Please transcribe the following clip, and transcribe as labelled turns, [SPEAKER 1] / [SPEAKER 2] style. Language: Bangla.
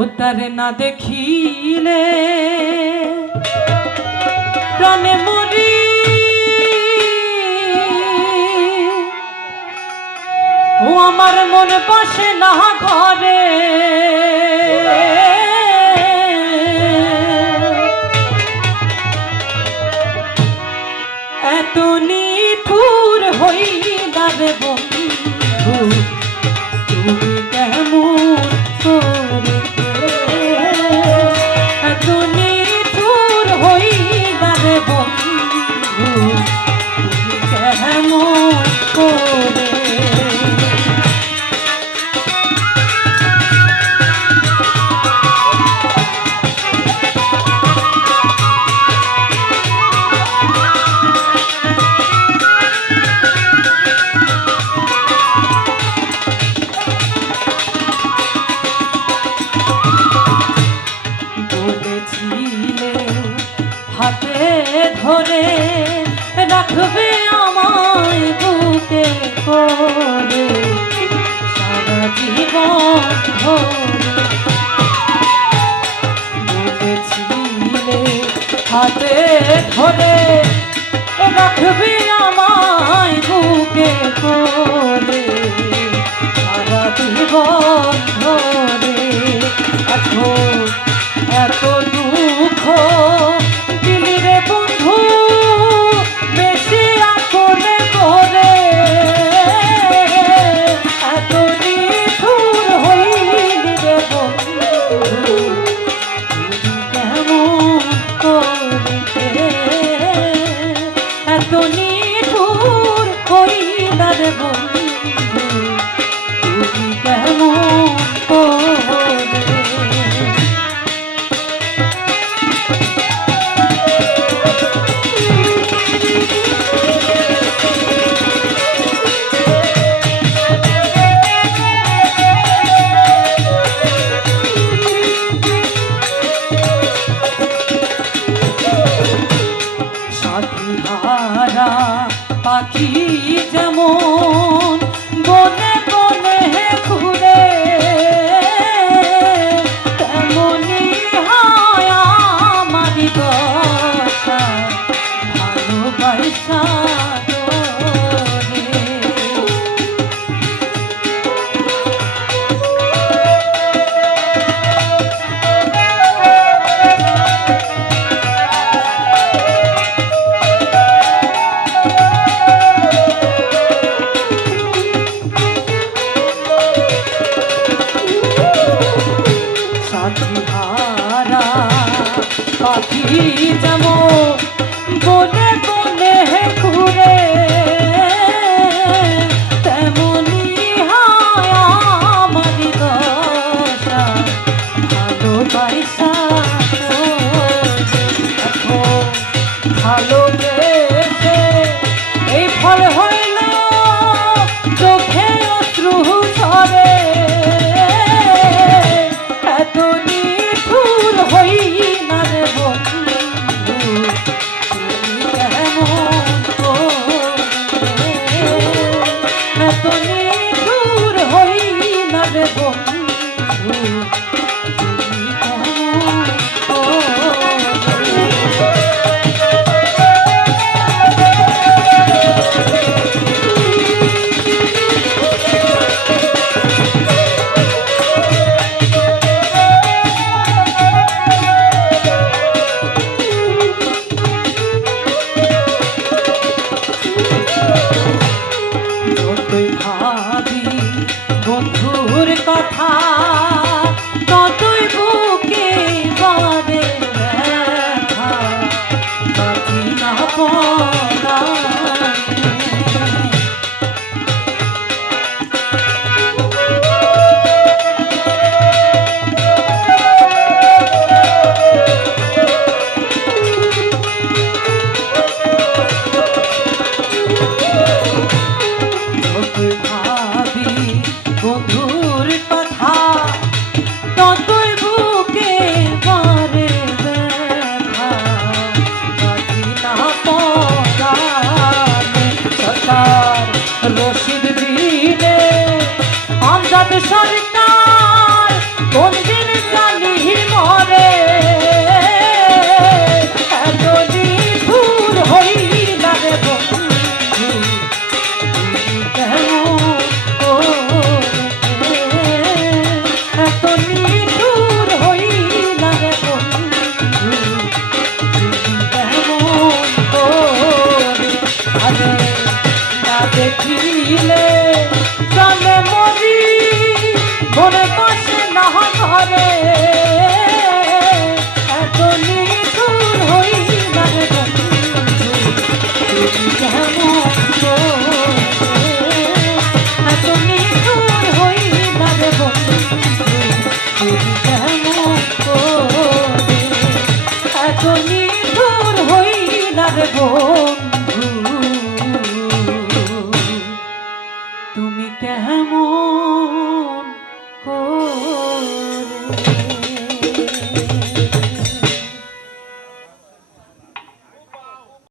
[SPEAKER 1] ও না দেখিলে প্রাণে মরি। ও আমার মন বসে না ঘরে। এত নিঠুর হই দেব বলে রাখবি আমায় বুকে করে সারা জীবন ধরে এখন পাখি যেমন যাব Thank you.